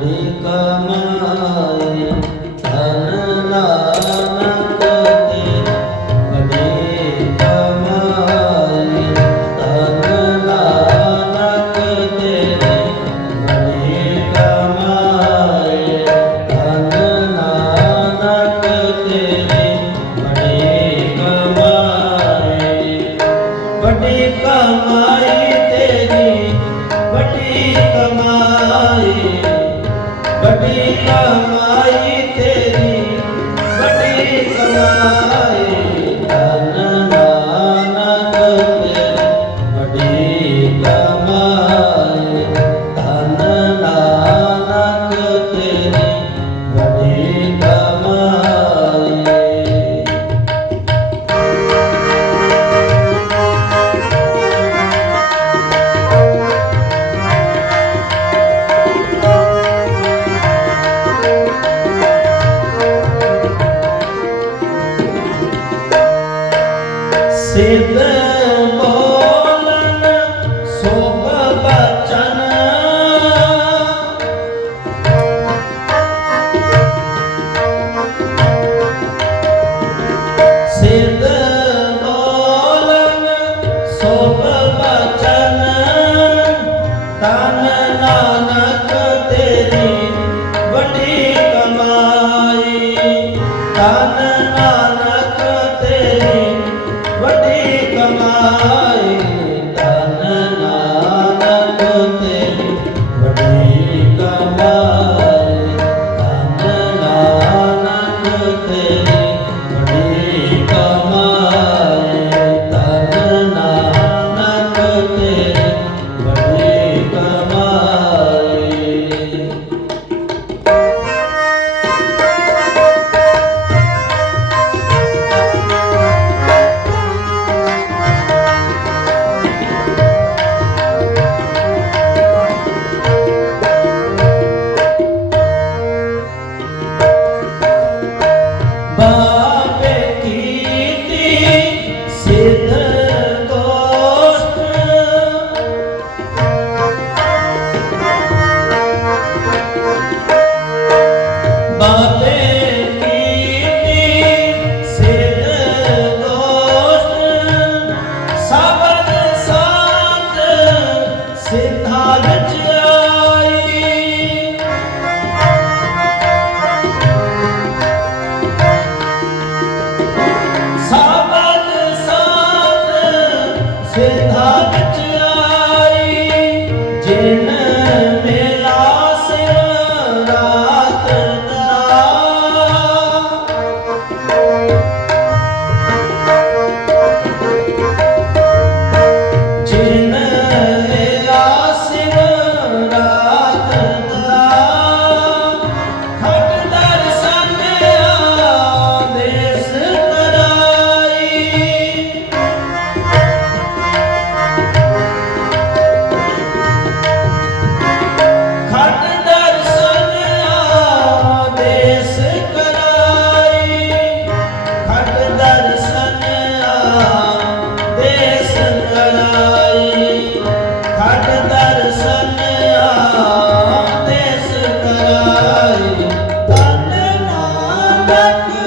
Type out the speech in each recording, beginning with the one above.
عليك the But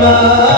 ਵੱਡੀ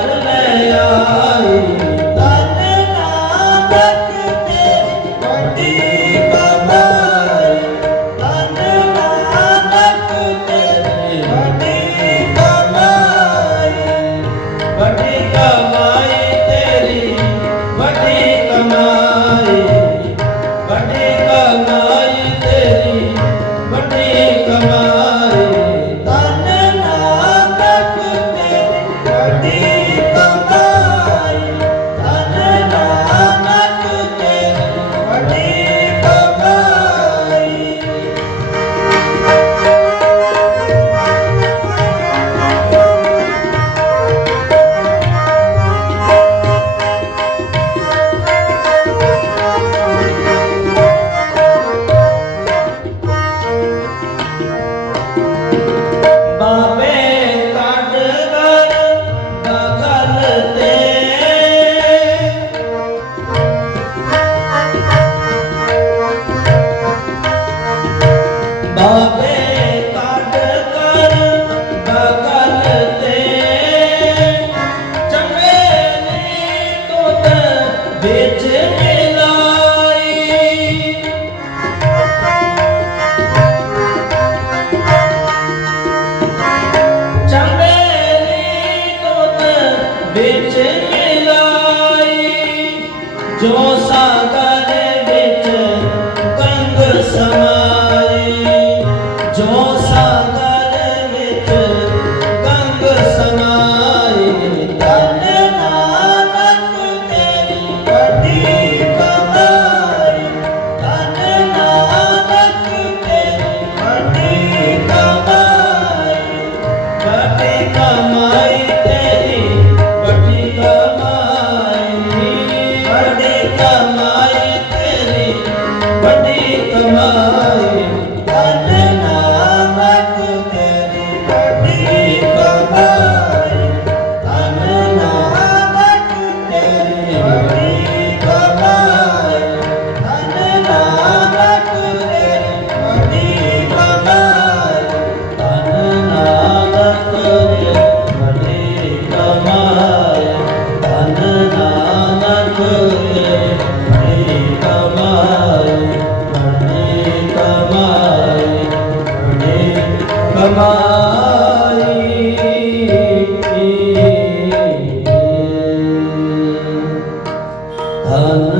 ਯਾਰ ਮੈਂ ਆਈ Hallelujah.